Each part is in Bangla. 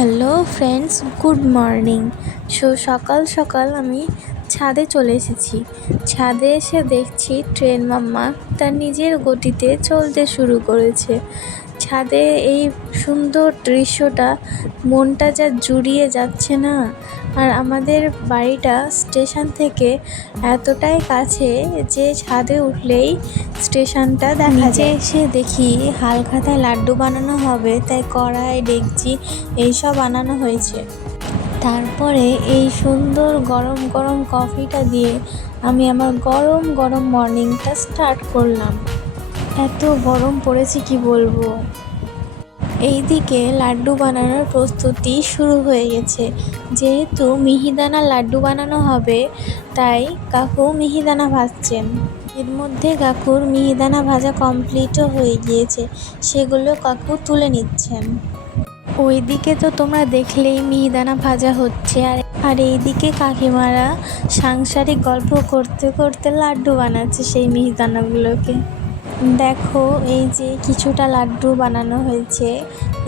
Hello friends, good morning. সকাল সকাল আমি ছাদে চলে এসেছি। ছাদে এসে দেখছি ট্রেন মাম্মা তার নিজের গতিতে চলতে শুরু করেছে। ছাদে এই সুন্দর দৃশ্যটা মনটা যা জুড়িয়ে যাচ্ছে না। আর আমাদের বাড়িটা স্টেশন থেকে এতটাই কাছে যে ছাদে উঠলেই স্টেশনটা দেখা যায়। এসে দেখি হালখাতায় লাড্ডু বানানো হবে, তাই কড়াই, ডেকচি এইসব বানানো হয়েছে। তারপরে এই সুন্দর গরম গরম কফিটা দিয়ে আমি আমার গরম গরম মর্নিংটা স্টার্ট করলাম। এত গরম পড়েছে কি বলবো। এইদিকে লাড্ডু বানানোর প্রস্তুতি শুরু হয়ে গেছে। যেহেতু মিহিদানা লাড্ডু বানানো হবে, তাই কাকু মিহিদানা ভাজছেন। এর মধ্যে কাকুর মিহিদানা ভাজা কমপ্লিটও হয়ে গিয়েছে, সেগুলো কাকু তুলে নিচ্ছেন। ওইদিকে তো তোমরা দেখলেই মিহিদানা ভাজা হচ্ছে, আর এইদিকে কাকিমারা সাংসারিক গল্প করতে করতে লাড্ডু বানাচ্ছে সেই মিহিদানাগুলোকে। দেখো, এই যে কিছুটা লাড্ডু বানানো হয়েছে,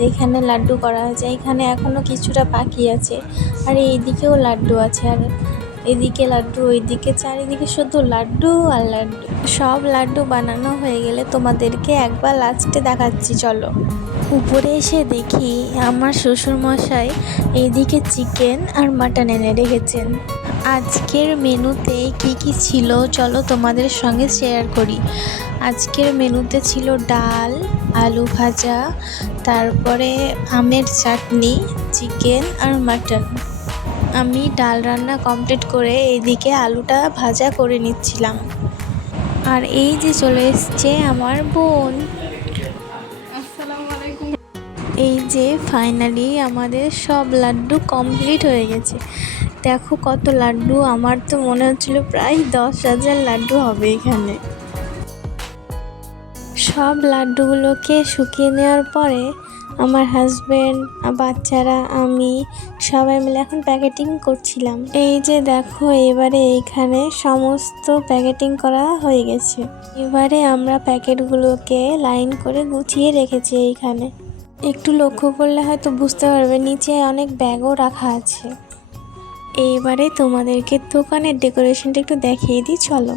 এখানে লাড্ডু করা হয়েছে, এখানে এখনো কিছুটা বাকি আছে, আর এইদিকেও লাড্ডু আছে, আর এদিকে লাড্ডু, ওইদিকে চারিদিকে শুধু লাড্ডু আর লাড্ডু। সব লাড্ডু বানানো হয়ে গেলে তোমাদেরকে একবার লাস্টে দেখাচ্ছি, চলো। উপরে এসে দেখি আমার শ্বশুরমশাই এইদিকে চিকেন আর মাটন এনে রেখেছেন। আজকের মেনুতে কি কি ছিল চলো তোমাদের সঙ্গে শেয়ার করি। আজকের মেনুতে ছিল ডাল, আলু ভাজা, তারপরে আমের চাটনি, চিকেন আর মাটন। আমি ডাল রান্না কমপ্লিট করে এইদিকে আলুটা ভাজা করে নিচ্ছিলাম। আর এই যে চলে এসছে আমার বোন। এই যে ফাইনালি আমাদের সব লাড্ডু কমপ্লিট হয়ে গেছে। দেখো কত লাড্ডু, আমার তো মনে হচ্ছিল প্রায় 10,000 লাড্ডু হবে এখানে। সব লাড্ডুগুলোকে শুকিয়ে নেওয়ার পরে আমার হাজব্যান্ড, বাচ্চারা, আমি সবাই মিলে এখন প্যাকেটিং করছিলাম। এই যে দেখো, এবারে এইখানে সমস্ত প্যাকেটিং করা হয়ে গেছে। এবারে আমরা প্যাকেটগুলোকে লাইন করে গুছিয়ে রেখেছি এইখানে। একটু লক্ষ্য করলে হয়তো বুঝতে পারবে নিচে অনেক ব্যাগও রাখা আছে। এইবারে তোমাদেরকে দোকানের ডেকোরেশনটা একটু দেখিয়ে দিই, চলো।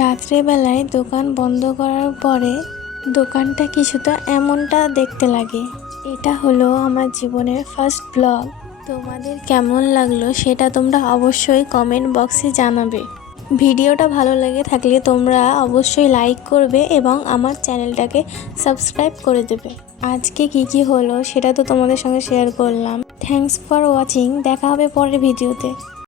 রাত্রেবেলায় দোকান বন্ধ করার পরে দোকানটা কিছুটা এমনটা দেখতে লাগে। এটা হলো আমার জীবনের ফার্স্ট ব্লগ। তোমাদের কেমন লাগলো সেটা তোমরা অবশ্যই কমেন্ট বক্সে জানাবে। ভিডিওটা ভালো লেগে থাকলে তোমরা অবশ্যই লাইক করবে এবং আমার চ্যানেলটাকে সাবস্ক্রাইব করে দেবে। আজকে কি কি হলো সেটা তো তোমাদের সঙ্গে শেয়ার করলাম। Thanks for watching. দেখা হবে পরের ভিডিওতে।